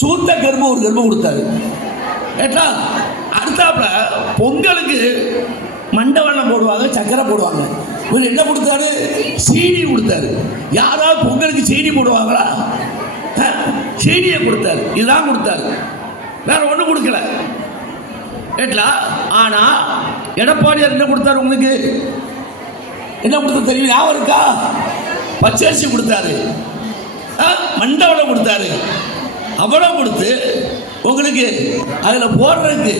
சூத்த கரும்பு ஒரு கரும்பு கொடுத்தாரு. ஏட்டா அடுத்தாப்புல பொங்கலுக்கு மண்டவெண்ணம் போடுவாங்க, சக்கரை போடுவாங்க. இவர் என்ன கொடுத்தாரு? சீனி கொடுத்தாரு. யாராவது பொங்கலுக்கு சீனி போடுவாங்களா? சீனியை கொடுத்தாரு. இதுதான் கொடுத்தாரு, வேற ஒன்றும் கொடுக்கல. ஏட்டா ஆனா எடப்பாடியார் என்ன கொடுத்தாரு? உங்களுக்கு என்ன கொடுத்தா தெரியும்? ஞாபகம் இருக்கா? பச்சரிசி கொடுத்தாரு, மண்டவளம் கொடுத்தாரு. அவ்வளவு கொடுத்து உங்களுக்கு அதில் போடுறதுக்கு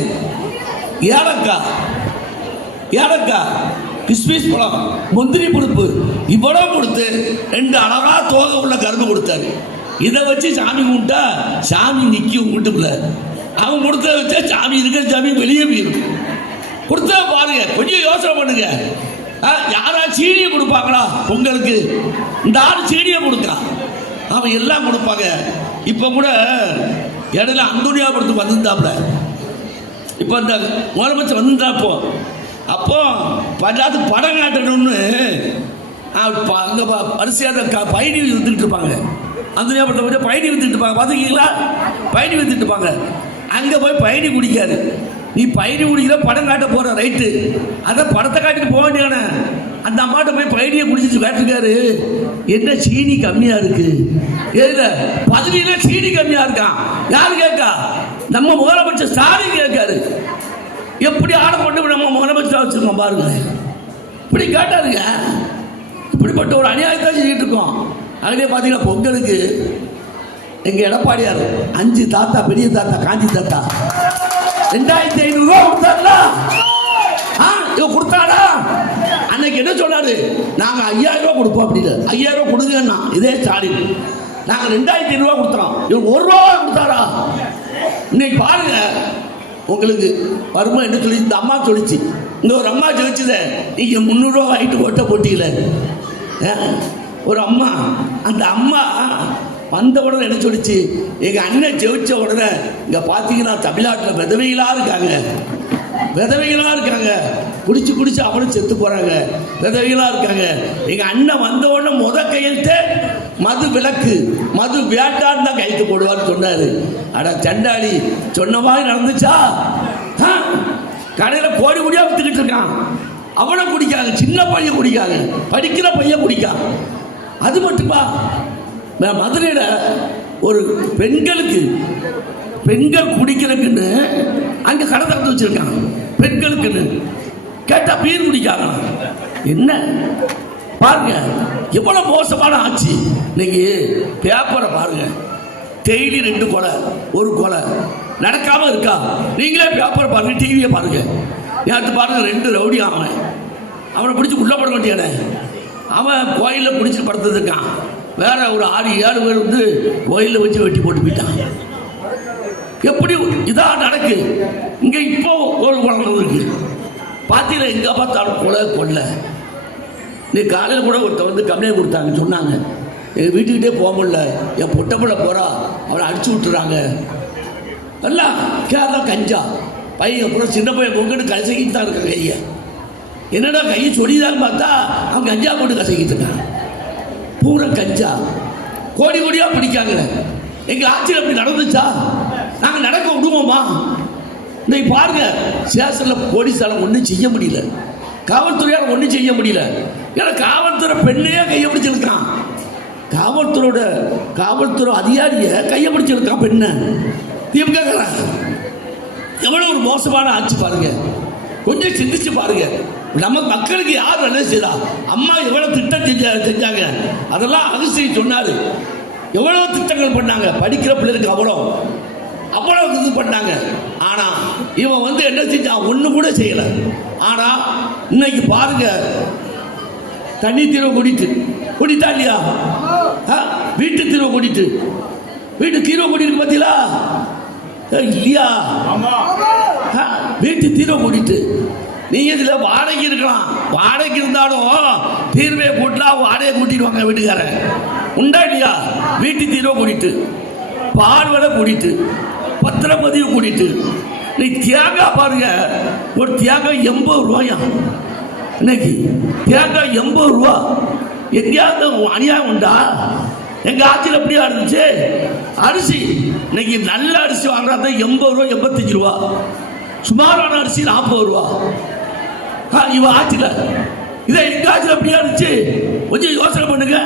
ஏலக்காய், கிஸ்மிஸ் பழம், முந்திரி பருப்பு இவ்வளவு கொடுத்து 2 அழகா தோகை உள்ள கரும்பு கொடுத்தாரு. இதை வச்சு சாமி கும்பிட்டா சாமி நிற்கும் வீட்டுக்குள்ள. அவன் கொடுத்த வச்சா சாமி இருக்கிற சாமி வெளியே போயிடும். கொடுத்தா பாருங்க, கொஞ்சம் யோசனை பண்ணுங்க. யாரா சீனியை கொடுப்பாங்களா பொங்கலுக்கு? இந்த ஆள் சீனியை கொடுக்கான், அவன் எல்லாம் கொடுப்பாங்க. இப்போ கூட இடையில அந்தோனியாபுரத்துக்கு வந்திருந்தாப்புல. இப்போ இந்த முதலமைச்சர் வந்திருந்தாப்போ அப்போ பஞ்சாயத்து படம் காட்டணும்னு அங்கே வரிசையாக பயணி வித்துட்டு இருப்பாங்க. அந்தோனியாபுரத்தை போய் பயணி வித்துட்டு இருப்பாங்க. பார்த்துருக்கீங்களா? பயணி வித்துட்டு இருப்பாங்க. அங்கே போய் பயணி குடிக்காது. நீ பயணி குடிக்கிற படம் காட்ட போற ரைட்டு, அதை படத்தை காட்டிட்டு போக வேண்டியான அந்த அம்மாட்ட போய் பயணியை குடிச்சிட்டு காட்டிருக்காரு. என்ன சீனி கம்மியா இருக்கு? ஏதுல பதவியில சீனி கம்மியா இருக்கான். யாரு கேட்கா? நம்ம முதலமைச்சர் ஸ்டாலின் கேட்காரு. எப்படி ஆட கொண்டு நம்ம முதலமைச்சர் வச்சிருக்கோம் பாருங்க. இப்படி கேட்டாருங்க. இப்படிப்பட்ட ஒரு அநியாயத்தை செஞ்சுட்டு இருக்கோம். அதுலேயே பார்த்தீங்கன்னா பொங்கலுக்கு எங்க எடப்பாடியார் 5 தாத்தா, பெரிய தாத்தா, காஞ்சி தாத்தா 2500 ரூபா கொடுத்தாருல. கொடுத்தாடா. அன்னைக்கு என்ன சொன்னாரு? நாங்க 5000 ரூபா கொடுப்போம் அப்படின்னு. 5000 ரூபா கொடுங்கன்னா இதே ஸ்டாலின் நாங்க 2500 ரூபா கொடுத்துறோம். இவர் 1 ரூபா கொடுத்தாரா? இன்னைக்கு பாருங்க உங்களுக்கு வருமா என்ன சொல்லி இந்த அம்மா சொல்லிச்சு. இந்த ஒரு அம்மா சொல்லிச்சுத நீங்க 300 ரூபா வாங்கிட்டு ஓட்ட போட்டீங்கள. ஒரு அம்மா, அந்த அம்மா வந்த உடனே என்ன சொல்லிச்சு? எங்க அண்ணன் ஜெயிச்ச உடனே இங்க பாத்தீங்கன்னா தமிழ்நாட்டில் விதவைகளா இருக்காங்க, குடிச்சு அவனும் செத்து போறாங்க, விதவைகளா இருக்காங்க. எங்க அண்ணன் வந்த உடனே கையெழுத்து மது விலக்கு, மது வேட்டான்னு தான் கையெழுத்து போடுவார்னு சொன்னாரு. அட சண்டாளி, சொன்ன மாதிரி நடந்துச்சா? கடையில் கோடி கோடியா வித்துக்கிட்டு இருக்கான். அவனை குடிக்காங்க, சின்ன பையன் குடிக்காங்க, படிக்கிற பையன் குடிக்கான். அது மட்டுமா? மதுரையில ஒரு பெண்கள் குடிக்கிறதுக்குன்னு அங்க கடை திறந்து வச்சிருக்காங்க. பெண்களுக்குன்னு கேட்டா பீர் குடிக்காங்க. என்ன பாருங்க, எவ்வளவு மோசமான ஆட்சி. நீங்க பேப்பரை பாருங்க, டெய்லி 2 கொலை, 1 கொலை நடக்காம இருக்கா? நீங்களே பேப்பரை பாருங்க, டிவியை பாருங்க. நேற்று பாருங்க 2 ரவுடி அவனை பிடிச்சி உள்ள போட வேண்டியானே. அவன் கோயிலில் பிடிச்சி படுத்துருக்கான். வேற ஒரு 6-7 பேர் வந்து கோயிலில் வச்சு வெட்டி போட்டு போயிட்டான். எப்படி இதான் நடக்கு? இங்க இப்போ ஒரு குழந்தை இருக்கு பாத்தீங்கன்னா, எங்க பார்த்தாலும் கொலை. நீ காலையில் கூட ஒருத்த வந்து கம்ப்ளைண்ட் கொடுத்தாங்க. சொன்னாங்க எங்க வீட்டுக்கிட்டே போக முடியல, என் பொட்டை பிள்ளை போறா, அவளை அடிச்சு விட்டுறாங்க. எல்லாம் கேரளா கஞ்சா பையன், அப்புறம் சின்ன பையன் பொங்கன்னு கசக்கிட்டு தான் இருக்காங்க. கையை என்னடா கையை சொல்லிதான் பார்த்தா அவன் கஞ்சா போட்டு கசக்கிட்டு இருக்கான். பூரா கஞ்சா கோடி கோடியா பிடிக்காங்க. எங்க ஆட்சியில் அப்படி நடந்துச்சா? நாங்க நடக்க விடுவோமா? இன்னைக்கு பாருங்க, சேஷன்ல போலீஸால ஒன்றும் செய்ய முடியல, காவல்துறையால் ஒன்றும் செய்ய முடியல. ஏன்னா காவல்துறை பெண்ணையே கையை பிடிச்சிருக்கான். காவல்துறை அதிகாரிய கையை பிடிச்சிருக்கான் பெண்ணை. திமுக எவ்வளவு ஒரு மோசமான ஆட்சி பாருங்க. கொஞ்சம் சிந்திச்சு பாருங்க. நம்ம மக்களுக்கு யார் நல்லது செய்தா? அம்மா எவ்வளவு திட்டம் செஞ்சாங்க, அதெல்லாம் அகஸ்தி சொன்னாரு. எவ்வளவு திட்டங்கள் பண்ணாங்க, படிக்கிற பிள்ளைகளுக்கு அவ்வளவு இது பண்ணாங்க. ஆனா இவன் வந்து என்ன செஞ்சான்? ஒண்ணு கூட செய்யல. ஆனா இன்னைக்கு பாருங்க, தண்ணி தீர்வு குடித்தா இல்லையா? வீட்டு தீர்வு வீட்டு தீர்வு குடிட்டு பார்த்தீங்களா இல்லையா? வீட்டு தீர்வு நீங்க இதுல வாடகை இருக்கலாம், வாடகை இருந்தாலும் தீர்வை போட்டா வாடகை கூட்டிடுவாங்க வீட்டுக்காரன். உண்டா இல்லையா? வீட்டு தீர்வு பார்வடை பத்திரப்பதிவு நீ தேங்காய் பாருங்க, ஒரு தேங்காய் 80 ரூபாயா இன்னைக்கு. தேங்காய் 80 ரூபா. எங்கேயாவது அநியாயம் உண்டா? எங்க ஆட்சியில் எப்படியா இருந்துச்சு? அரிசி இன்னைக்கு நல்ல அரிசி வாங்குறாங்க 80 ரூபா 85 ரூபா, சுமாரான அரிசி 40 ரூபா. இவ ஆட்சியில் இதை எங்க ஆட்சியில் எப்படியா இருந்துச்சு? கொஞ்சம் யோசனை பண்ணுங்க.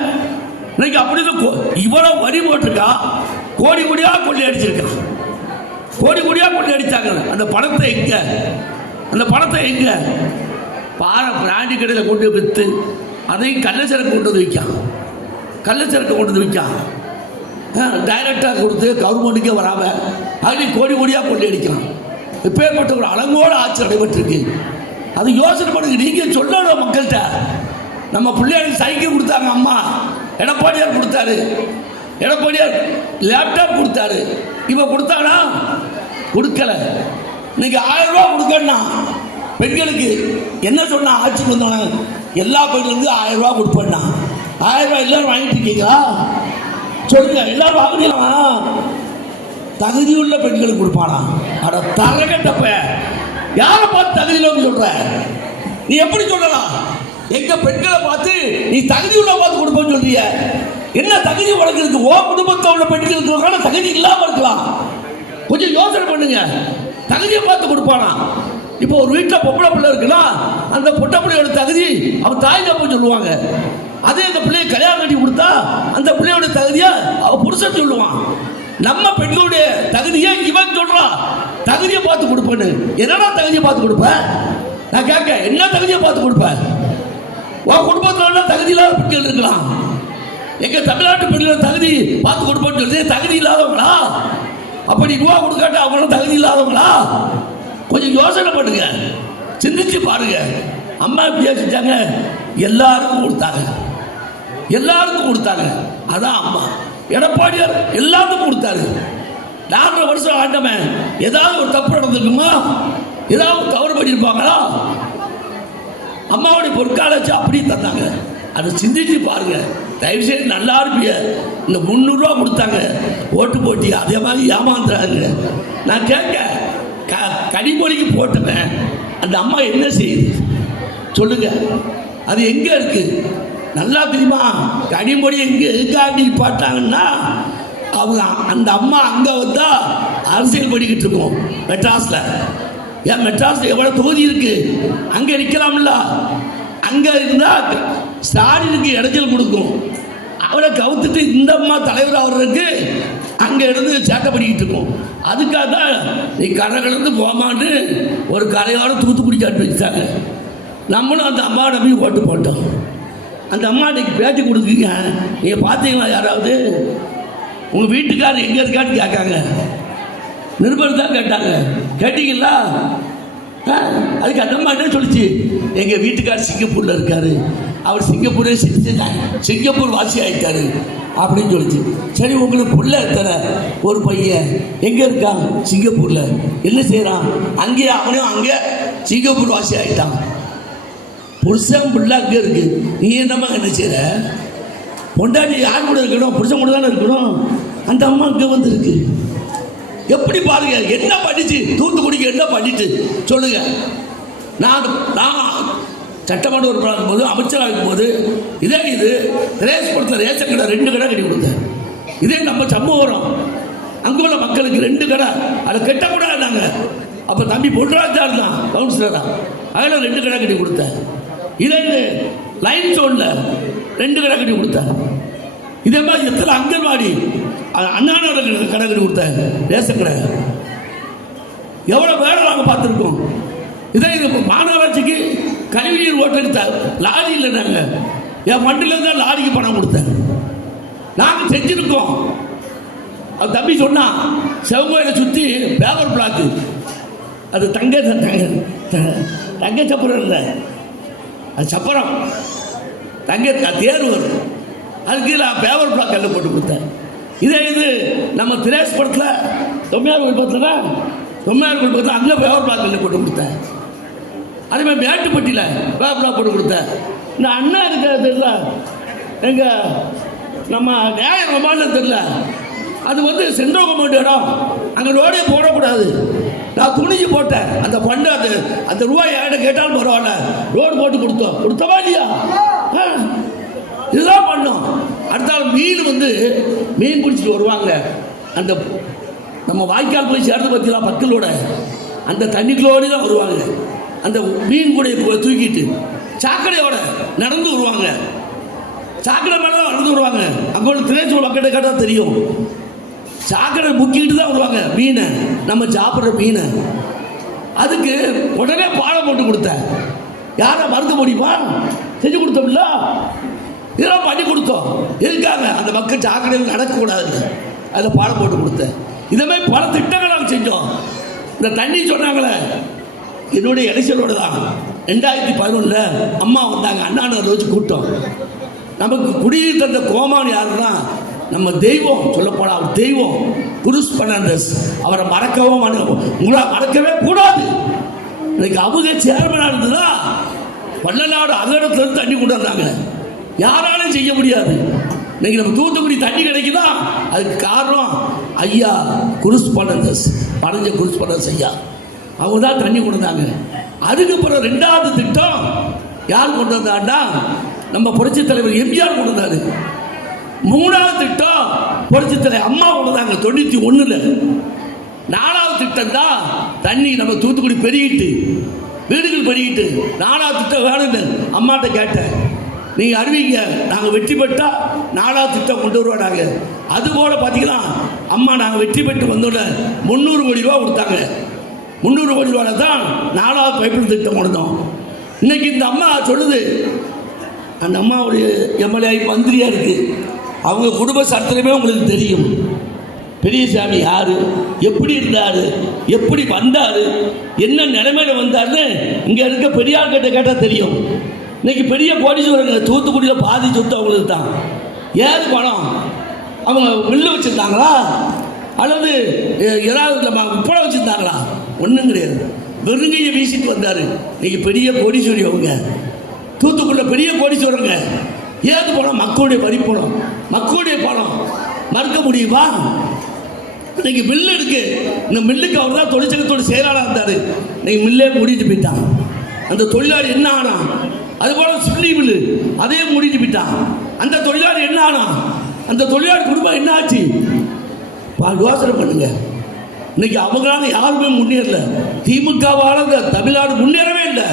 இன்னைக்கு அப்படின்னு இவ்வளவு வரி போட்டிருக்கா, கோடி கோடியா கொள்ளை அடிச்சிருக்கா, கோடி கோடியா கொள்ளை அடிச்சாங்க. அந்த பணத்தை எங்க, அந்த பணத்தை எங்க பிராண்டி கடையில் கொண்டு விற்று அதையும் கள்ளச்சரக்கு கொண்டு வந்து விற்கான், கள்ளச்சரக்கு கொண்டு வந்து விற்கான். டைரக்டாக கொடுத்து கவர்மெண்ட்டுக்கே வராம அதுலேயும் கோடி கோடியாக கொள்ளை அடிக்கலாம். இப்பேற்பட்ட ஒரு அலங்கோட ஆட்சி நடைபெற்றிருக்கு. அது யோசனை பண்ணுங்க. நீங்கள் சொல்லணும் மக்கள்கிட்ட. நம்ம பிள்ளைகளுக்கு சைக்கிள் கொடுத்தாங்க அம்மா, எடப்பாடியார் கொடுத்தாரு, எடப்பாடியார் லேப்டாப் கொடுத்தாரு. இவன் கொடுத்தானா? கொடுக்கல. இன்னைக்கு 1000 ரூபா கொடுக்கணும்னா பெண்களுக்கு என்ன சொன்னா? ஆட்சிக்கு வந்தாங்க எல்லா பெண்களுக்கும் 1000 ரூபா கொடுப்பேன்னா 1000 ரூபா எல்லாரும் வாங்கிட்டு இருக்கீங்களா? சொல்லுங்க, எல்லாரும் வாங்கினீங்களா? தகுதியுள்ள பெண்களுக்கு கொடுப்பானா? அட தரகட்டப்ப, யாரை பார்த்து தகுதியில் சொல்ற? நீ எப்படி சொல்லலாம்? எங்க பெண்களை பார்த்து நீ தகுதியுள்ள பார்த்து கொடுப்பேன்னு சொல்றிய? என்ன தகுதி உனக்கு இருக்கு? ஓ குடும்பத்தில் உள்ள பெண்களுக்கு தகுதி இல்லாம இருக்கலாம். கொஞ்சம் யோசனை பண்ணுங்க. தகுதியை பார்த்து கொடுப்பானா? இப்போ ஒரு வீட்டில் பொம்பளை பிள்ளை இருக்குன்னா அந்த பொட்டை பிள்ளையோட தகுதி அவன் தாய் தப்பு சொல்லுவாங்க. அதே அந்த பிள்ளையை கல்யாணம் கட்டி கொடுத்தா அந்த பிள்ளையோட தகுதியை அவன் புருஷன் சொல்லுவான். நம்ம பெண்களுடைய தகுதியை இவன் சொல்றான். தகுதியை பார்த்து கொடுப்பேன்னு. என்னடா தகுதியை பார்த்து கொடுப்ப? நான் கேட்க, என்ன தகுதியை பார்த்து கொடுப்ப? உன் குடும்பத்தில் தகுதி இல்லாத பெண்கள் இருக்கலாம். எங்க தமிழ்நாட்டு பெண்கள் தகுதி பார்த்து கொடுப்பேன்னு சொல்லி தகுதி இல்லாதவங்களா? அப்படி ரூபா கொடுக்காட்ட அவங்களும் தகுதி இல்லாதவங்களா? கொஞ்சம் யோசனை பண்ணுங்க, சிந்திச்சு பாருங்க. அம்மா இப்படியா செஞ்சாங்க? எல்லாருக்கும் கொடுத்தாங்க, எல்லாருக்கும் கொடுத்தாங்க. அதான் அம்மா. எடப்பாடியார் எல்லாத்துக்கும் கொடுத்தாரு. 4.5 வருஷம் ஆண்டவன் ஏதாவது ஒரு தப்பு நடந்திருக்குமா? ஏதாவது தவறு பண்ணியிருப்பாங்களா? அம்மாவுடைய பொற்காலச்சு அப்படி தந்தாங்க. அதை சிந்திச்சு பாருங்க. தயவுசெய்து நல்லா இருப்பீங்க. இந்த 300 ரூபா கொடுத்தாங்க ஓட்டு போட்டி, அதே மாதிரி ஏமாந்துறாங்க. நான் கேட்க, கனிமொழிக்கு போட்டுவேன், அந்த அம்மா என்ன செய்யுது சொல்லுங்க? அது எங்க இருக்கு? நல்லா தெரியுமா? கனிமொழி எங்க பாட்டாங்கன்னா அவங்க அந்த அம்மா அங்க வந்தா அரசியல் படிக்கிட்டு இருக்கோம் மெட்ராஸ்ல. ஏன் மெட்ராஸ்ல எவ்வளவு தொகுதி இருக்கு? அங்க நிக்கலாம்ல. அங்க இருந்தா ஸ்டாலினுக்கு இடைஞ்சல் கொடுக்கும். அவரை கவுத்துட்டு இந்த அம்மா தலைவர் அவருக்கு அங்க இருந்து சேட்டை பண்ணிக்கிட்டு இருக்கோம். அதுக்காக தான் நீ கரை கலந்து போமான்னு ஒரு கரையோட தூத்துக்குடி சாட்டு வச்சுட்டாங்க. நம்மளும் அந்த அம்மா நம்பி ஓட்டு போட்டோம். அந்த அம்மா இன்னைக்கு பேட்டி கொடுக்குங்க. நீங்கள் பார்த்தீங்களா? யாராவது உங்கள் வீட்டுக்காரர் எங்கே இருக்கான்னு கேட்காங்க. நிருபர் தான் கேட்டாங்க. கேட்டீங்களா? அதுக்கு அந்த அம்மா என்ன சொல்லிச்சு? எங்கள் வீட்டுக்காரர் சிங்கப்பூரில் இருக்காரு, அவர் சிங்கப்பூரே சிங்கப்பூர் வாசி ஆகிட்டாரு அப்படின்னு சொல்லிச்சு. சரி, உங்களுக்கு புள்ள எத்தனை? ஒரு பையன். எங்கே இருக்கான்? சிங்கப்பூரில். என்ன செய்கிறான்? அங்கேயே அவனையும் அங்கே சிங்கப்பூர் வாசி ஆகிட்டான். புருஷன் பிள்ளை அங்கே இருக்கு. நீ என்னம்மா என்ன செய்கிற? பொண்டாட்டி யார் கூட இருக்கணும்? புருஷன் கூட தானே இருக்கணும். அந்த அம்மா இங்கே வந்துருக்கு. எப்படி பாருங்க, என்ன பண்ணிச்சு? தூத்துக்குடிக்கு என்ன பண்ணிட்டு சொல்லுங்க. நான் சட்டமன்ற உறுப்பினர் இருக்கும்போது, அமைச்சராக இருக்கும்போது இது திரேஸ்புரத்தில் ரேஷன் கடை 2 கடை கட்டி கொடுத்தேன். இதே நம்ம சம்பவம் அங்கே உள்ள மக்களுக்கு 2 கடை அதை கட்டக்கூடாதுனாங்க. அப்போ தம்பி பொன்ராஜார் தான் கவுன்சிலராக, அதில் 2 கடை கட்டி கொடுத்தேன். இதே லைன் ஜோனில் 2 கடை கட்டி கொடுத்தேன். இதே மாதிரி எத்தனை அங்கன்வாடி அண்ணானோட கடை கட்டி கொடுத்தேன். ரேஷன் கடை எவ்வளோ வேலை நாங்கள் பார்த்துருக்கோம். இதே இது மாநகராட்சிக்கு கழிவுநீர் ஓட்டு லாரி இல்லை. நாங்கள் என் ஃபண்டில் தான் லாரிக்கு பணம் கொடுத்தேன். நாங்கள் செஞ்சுருக்கோம். அது தம்பி சொன்னா செவங்கோயிலை சுற்றி பேவர் பிளாக்கு, அது தங்க சப்பரம் இல்லை, அது சப்பரம் தங்க தேர் வரும். அதுக்கு நான் பேவர் பிளாக் எல்லாம் போட்டு கொடுத்தேன். இதே இது நம்ம திரேஸ்புரத்தில் தொம்மையார் கோயில் பக்கத்தில் அங்கே பேவர் பிளாக் எல்லாம் போட்டு கொடுத்தேன். அதே மாதிரி மேட்டுப்பட்டியில் பேவர் பிளாக் போட்டு கொடுத்தேன். இந்த அண்ணா இருக்க தெரியல, எங்கள் நம்ம நியாயம் ரொமான்னு தெரியல, அது சென்ட்ரல் கவர்மெண்ட் இடம், அங்கே ரோடே போடக்கூடாது. நான் துணிஞ்சு போட்டேன். அந்த ஃபண்டு அந்த ரூபாய் என்கிட்ட கேட்டாலும் பரவாயில்ல, ரோடு போட்டு கொடுத்தோமா இல்லையா? இதுதான் பண்ணோம். அடுத்த மீன் வந்து மீன் பிடிச்சிட்டு வருவாங்க. அந்த நம்ம வாய்க்கால் போய் சேர்ந்து பார்த்தீங்களா பக்கலோட அந்த தண்ணிக்குள்ளோடு தான் வருவாங்க. அந்த மீன் கூட தூக்கிட்டு சாக்கடையோட நடந்து வருவாங்க. சாக்கடை மேலே தான் நடந்து வருவாங்க. அங்கே ஒரு திரைச்சோட பக்கெட்டை கேட்டால் தெரியும். சாக்கடை முக்கிட்டு தான் வருவாங்க மீனை, நம்ம சாப்பிட்ற மீனை. அதுக்கு உடனே பாடம் போட்டு கொடுத்தேன். யாரை மறுக்க முடியுமா? செஞ்சு கொடுத்தோம்ல, இதெல்லாம் பண்ணி கொடுத்தோம். எதுக்காக? அந்த மக்கள் சாக்கடையில் நடக்கக்கூடாது, அதில் பாடம் போட்டு கொடுத்தேன். இதே மாதிரி பல திட்டங்கள் நாங்கள் செஞ்சோம். இந்த தண்ணி சொன்னாங்களே, என்னுடைய எலெக்ஷனோடு தான் 2011 அம்மா வந்தாங்க. அண்ணா நகரில் வச்சு கூட்டம். நமக்கு குடிநீர் தந்த கோமான் யாருன்னா நம்ம தெய்வம், சொல்லப்போனால் அவர் தெய்வம் குருஸ் பெர்னாண்டஸ். அவரை மறக்கவும் உங்களால் மறக்கவே கூடாது. இன்னைக்கு அவங்க சேர்மனாக இருந்ததா வள்ளலாடு அகடத்துலேருந்து தண்ணி கொண்டு வந்தாங்க. யாராலும் செய்ய முடியாது. இன்னைக்கு நம்ம தூத்துக்குடி தண்ணி கிடைக்குதா, அதுக்கு காரணம் ஐயா குருஸ் பெர்னாண்டஸ், படைஞ்ச குருஸ் பெர்னாண்டஸ் ஐயா. அவங்க தான் தண்ணி கொண்டு வந்தாங்க. அதுக்கப்புறம் 2வது திட்டம் யார் கொண்டு வந்தாண்டா, நம்ம புரட்சித் தலைவர் எம்ஜிஆர் கொண்டு வந்தாரு. 3வது திட்டம் புரட்சித் தலைவர் அம்மா கொண்டு வந்தாங்க 91. 4வது திட்டம் தான் தண்ணி நம்ம தூத்துக்குடி பெருகிட்டு, வீடுகள் பெருகிட்டு. 4வது திட்டம் வேணும்னு அம்மாட்ட கேட்டேன். நீங்கள் அறிவிங்க, நாங்கள் வெற்றி பெற்றா 4வது திட்டம் கொண்டு வருவோம் நாங்கள். அதுபோல் பார்த்தீங்கன்னா அம்மா நாங்கள் வெற்றி பெற்று வந்தோட 300 கோடி ரூபா கொடுத்தாங்க. 300 கோடி ரூபாய் தான் 4வது பைப்பில் திட்டம் கொடுத்தோம். இன்னைக்கு இந்த அம்மா சொல்லுது, அந்த அம்மாவுடைய எம்எல்ஏ மந்திரியாக இருக்குது. அவங்க குடும்ப சட்டமே உங்களுக்கு தெரியும். பெரியசாமி யார், எப்படி இருந்தார், எப்படி வந்தார், என்ன நிலைமையில் வந்தார்னு இங்கே இருக்க பெரியார் கிட்ட கேட்டால் தெரியும். இன்னைக்கு பெரிய கோடீஸ்வரங்க தூத்துக்குடியில் பாதி சொத்து அவங்களுக்கு தான். ஏது பணம்? அவங்க மில்லு வச்சுருந்தாங்களா அல்லது ஏதாவது உப்பளம் வச்சுருந்தாங்களா? ஒன்றும் கிடையாது. வெறுங்கையை வீசிட்டு வந்தார். இன்னைக்கு பெரிய கோடீஸ்வரி அவங்க தூத்துக்குள்ள பெரிய கோடீஸ்வரங்க. ஏது பணம்? மக்களுடைய வரி பணம், மக்களுடைய பணம். மறுக்க முடியுமா? இன்னைக்கு மில்லு இருக்கு. இந்த மில்லுக்கு அவர் தான் தொழிற்சங்கத்தோட செயலாளர் இருந்தார். இன்னைக்கு மில்லே மூடிட்டு போயிட்டான். அந்த தொழிலாளி என்ன ஆனா? அதுபோல சுள்ளி மில்லு அதே மூடிட்டு போயிட்டான். அந்த தொழிலாளி என்ன ஆனா? அந்த தொழிலாளி குடும்பம் என்ன ஆச்சு? யோசனை பண்ணுங்க. இன்னைக்கு அவங்களால யாருமே முன்னேறல. திமுகவால தமிழ்நாடு முன்னேறவே இல்லை.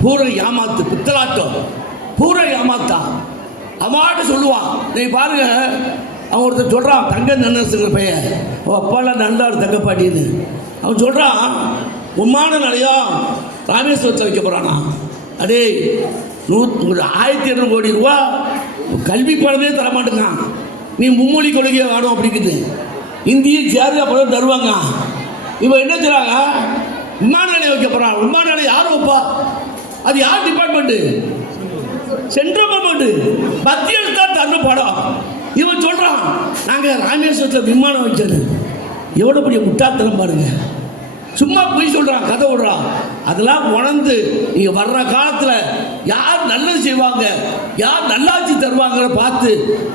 பூரா ஏமாத்து, பித்தலாட்டம், பூரா ஏமாத்தான். அம்மாட்ட சொல்லுவான். நீ பாருங்க, அவன் ஒருத்தர் சொல்கிறான், தங்க நன்னரசுங்கிற பையன், அப்பாலாம் நல்லாடு தங்கப்பாட்டின்னு. அவன் சொல்கிறான், விமான நிலையம் ராமேஸ்வரத்தில் வைக்க போகிறானா? அடே 1200 கோடி ரூபா கல்வி பணமே தரமாட்டேங்கான். நீ மும்மொழி கொள்கையை வேணும் அப்படிங்குது. இந்திய சேர்ந்து அப்போ தருவாங்க. இவன் என்ன சொல்கிறாங்க, விமான நிலையம் வைக்க போகிறான். விமான நிலையம் யார் வைப்பா? அது யார் டிபார்ட்மெண்ட்டு? சென்ட்ரல் கவர்மெண்ட், மத்திய அரசு தான் தரணும் படம். இவன் சொல்கிறான், நாங்கள் ராமேஸ்வரத்தில் விமானம் வச்சது. எவ்வளோ பெரிய முட்டாள்தனம் பாருங்க. சும்மா போய் சொல்கிறான், கதை விடுறான். அதெல்லாம் உணர்ந்து நீங்கள் வர்ற காலத்தில் யார் நல்லது செய்வாங்க, யார் நல்லாட்சி தருவாங்கிற பார்த்து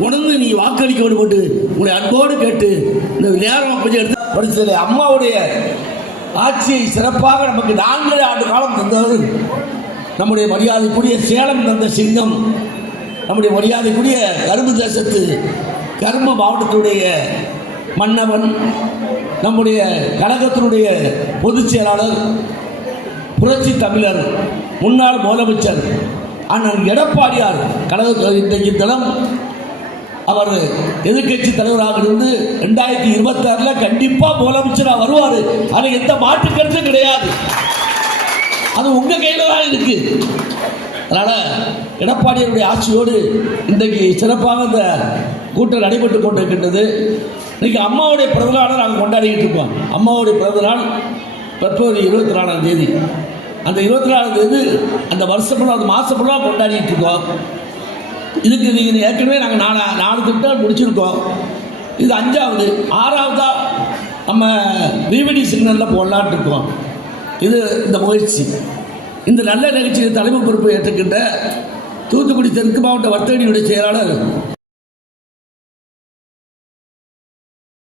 உணர்ந்து நீங்கள் வாக்களிக்க வேண்டும். உங்களை அன்போடு கேட்டு இந்த நேரம் கொஞ்சம் எடுத்து படித்தது. அம்மாவுடைய ஆட்சியை சிறப்பாக நமக்கு 4 ஆண்டு காலம் தந்தவர் நம்முடைய மரியாதைக்குரிய சேலம் தந்த சிங்கம், நம்முடைய மரியாதைக்குரிய கரும்பு தேசத்து கரும்பு மாவட்டத்துடைய மன்னவன், நம்முடைய கழகத்தினுடைய பொதுச் செயலாளர், புரட்சி தமிழர், முன்னாள் முதலமைச்சர் அண்ணன் எடப்பாடியார் கழக இன்றைக்கு தினம் அவர் எதிர்கட்சி தலைவராக இருந்து 2026 கண்டிப்பாக முதலமைச்சராக வருவார். அதில் எந்த மாற்று கருத்தும் கிடையாது. அது உங்கள் கையில் தான் இருக்கு. அதனால் எடப்பாடியாருடைய ஆட்சியோடு இன்றைக்கு சிறப்பாக இந்த கூட்டம் நடைபெற்று கொண்டிருக்கின்றது. இன்றைக்கி அம்மாவுடைய பிறந்தநாளை நாங்கள் கொண்டாடிக்கிட்டு இருக்கோம். அம்மாவுடைய பிறந்தநாள் பிப்ரவரி 24ஆம் தேதி. அந்த 24ஆம் தேதி அந்த வருஷம் அந்த மாதம் கொண்டாடிட்டு இருக்கோம். இதுக்கு நீங்கள் ஏற்கனவே நாங்கள் 4 திட்டம் முடிச்சிருக்கோம். இது 5வது, 6வதாக நம்ம ரீவெடி சிக்னலில் போடலான்ட்டு இருக்கோம். இது இந்த முயற்சி. இந்த நல்ல நிகழ்ச்சியை தலைமை பொறுப்பை ஏற்றுக்கின்ற தூத்துக்குடி தெற்கு மாவட்ட வர்த்தகடியுடைய செயலாளர்